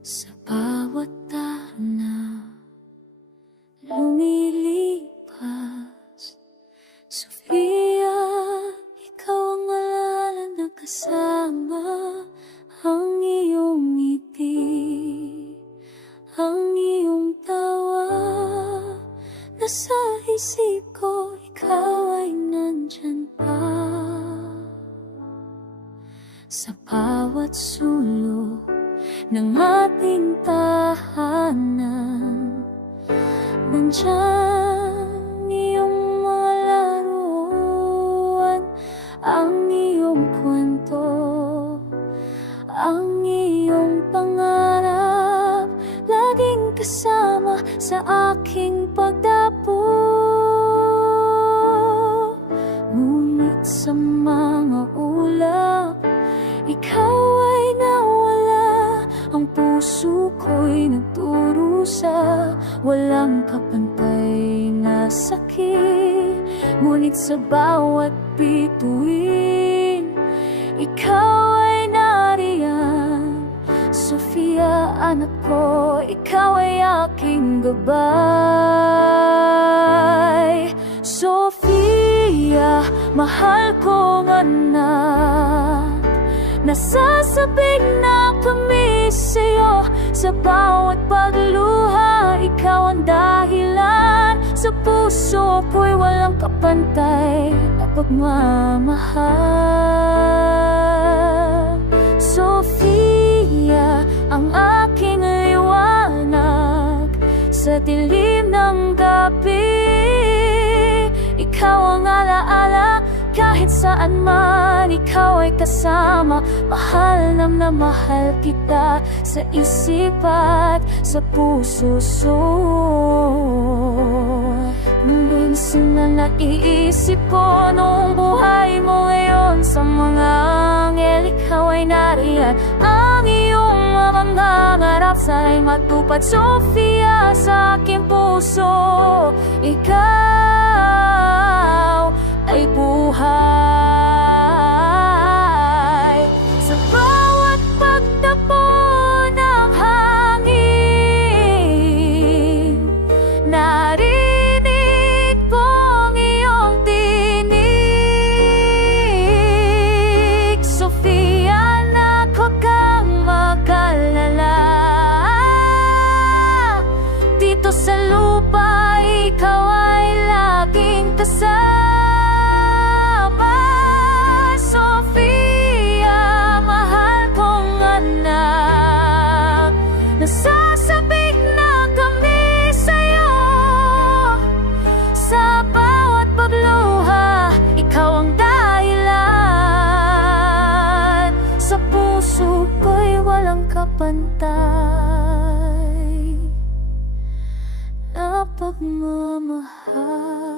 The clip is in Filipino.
Sa bawat tana lumilipas, Sofia, ikaw ang alala na kasama ang iyong ngiti, ang iyong tawa. Nasa isip ko, ikaw ay nandyan pa. Sa bawat sulok ng ating tahanan, nandyan iyong mga laruan, ang iyong kwento, ang iyong pangarap, laging kasama sa aking pagdapo. Ngunit sa mga ulap, ikaw ay nawala. Ang puso ko'y nagdurusa, walang kapantay na sakit. Ngunit sa bawat bituin, ikaw ay nariyan. Sofia, anak ko, ikaw ay aking gabay. Sofia, mahal kong anak, nasasabing na kami sa'yo. Sa bawat pagluha, ikaw ang dahilan. Sa puso ko'y walang kapantay na pagmamahal. Sofia, ang aking liwanag sa dilim ng gabi. Ikaw ang alaala, kahit saan man ikaw ay kasama. Mahal na mahal kita sa isip at sa puso. Minsan na naiisip ko noong buhay mo ngayon. Sa mga anghel, ikaw ay nariyan. Ang iyong mga pangarap sa'y matupad. Sofia, sa aking puso, ikaw ay buhay. Sa bawat pagtapo ng hangin, narinig ko ang iyong tinig. Sofia, anak, huwag kang mag-alala. Dito sa lupa, ikaw ay laging kasama. Nasasabik na kami sa'yo. Sa bawat pagluha, ikaw ang dahilan. Sa puso ko'y walang kapantay na pagmamahal.